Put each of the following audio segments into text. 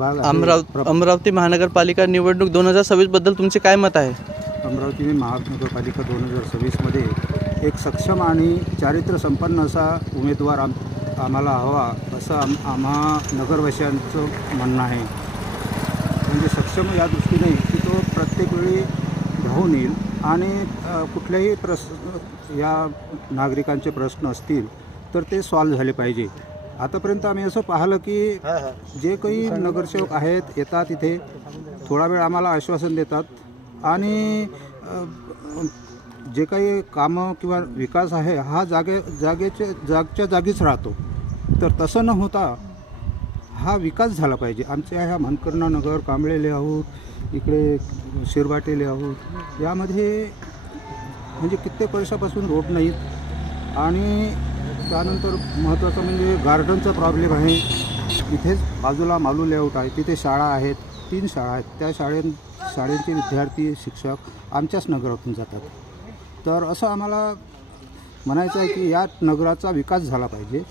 अमरावती महानगरपालिका निवडणूक 2026 बद्दल तुमचे काय मत आहे? अमरावती महानगरपालिका 2026मध्ये एक सक्षम आणि चारित्र्यसंपन्न असा उमेदवार आम्हाला हवा असं आम्हा नगरवासियांचं म्हणणं आहे. म्हणजे सक्षम या दृष्टीने की तो प्रत्येक वेळी धावून येईल आणि कुठल्याही या नागरिकांचे प्रश्न असतील तर ते सॉल्व्ह झाले पाहिजे. आतापर्यंत आम्ही असं पाहिलं की जे काही नगरसेवक आहेत येतात इथे थोडा वेळ आम्हाला आश्वासन देतात आणि जे काही कामं किंवा विकास आहे हा जागच्या जागीच राहतो. तर तसं न होता हा विकास झाला पाहिजे. आमच्या ह्या मनकर्णा नगर, कांबळे लेआउट, इकडे शिरवाटे लेआउट यामध्ये म्हणजे कित्येक वर्षापासून रोड नाहीत आणि त्यानंतर महत्त्वाचं म्हणजे गार्डनचा प्रॉब्लेम आहे. इथेच बाजूला मालू लेआउट आहे, तिथे शाळा आहेत, 3 शाळा आहेत. त्या शाळेंचे विद्यार्थी शिक्षक आमच्याच नगरातून जातात. तर असं आम्हाला म्हणायचं आहे की या नगराचा विकास झाला पाहिजे.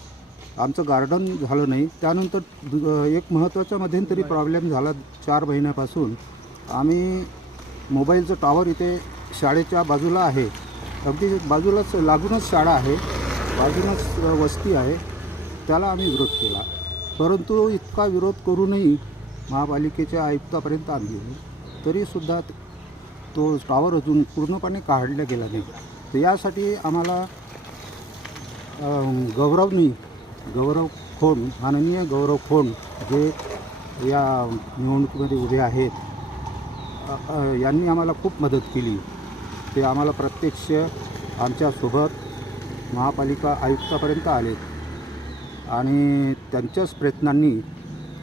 आमचं गार्डन झालं नाही. त्यानंतर एक महत्त्वाचा मध्यंतरी प्रॉब्लेम झाला 4 महिन्यापासून. आम्ही मोबाईलचं टॉवर इथे शाळेच्या बाजूला आहे, अगदी बाजूलाच लागूनच शाळा आहे, बाजूनच वस्ती आहे. त्याला आम्ही विरोध केला, परंतु इतका विरोध करूनही महापालिकेच्या आयुक्तापर्यंत आम्ही गेलो तरीसुद्धा तो टॉवर अजून पूर्णपणे काढला गेला नाही. तर यासाठी आम्हाला माननीय गौरव खोन जे या निवडणुकीमध्ये उभे आहेत यांनी आम्हाला खूप मदत केली. ते आम्हाला प्रत्यक्ष आमच्यासोबत महापालिका आयुक्तापर्यंत आले आणि त्यांच्याच प्रयत्नांनी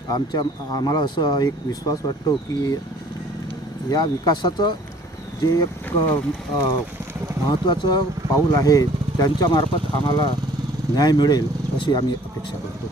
आम्हाला असं एक विश्वास वाटतो की या विकासाचं जे एक महत्त्वाचं पाऊल आहे त्यांच्यामार्फत आम्हाला न्याय मिळेल अशी आम्ही अपेक्षा करतो.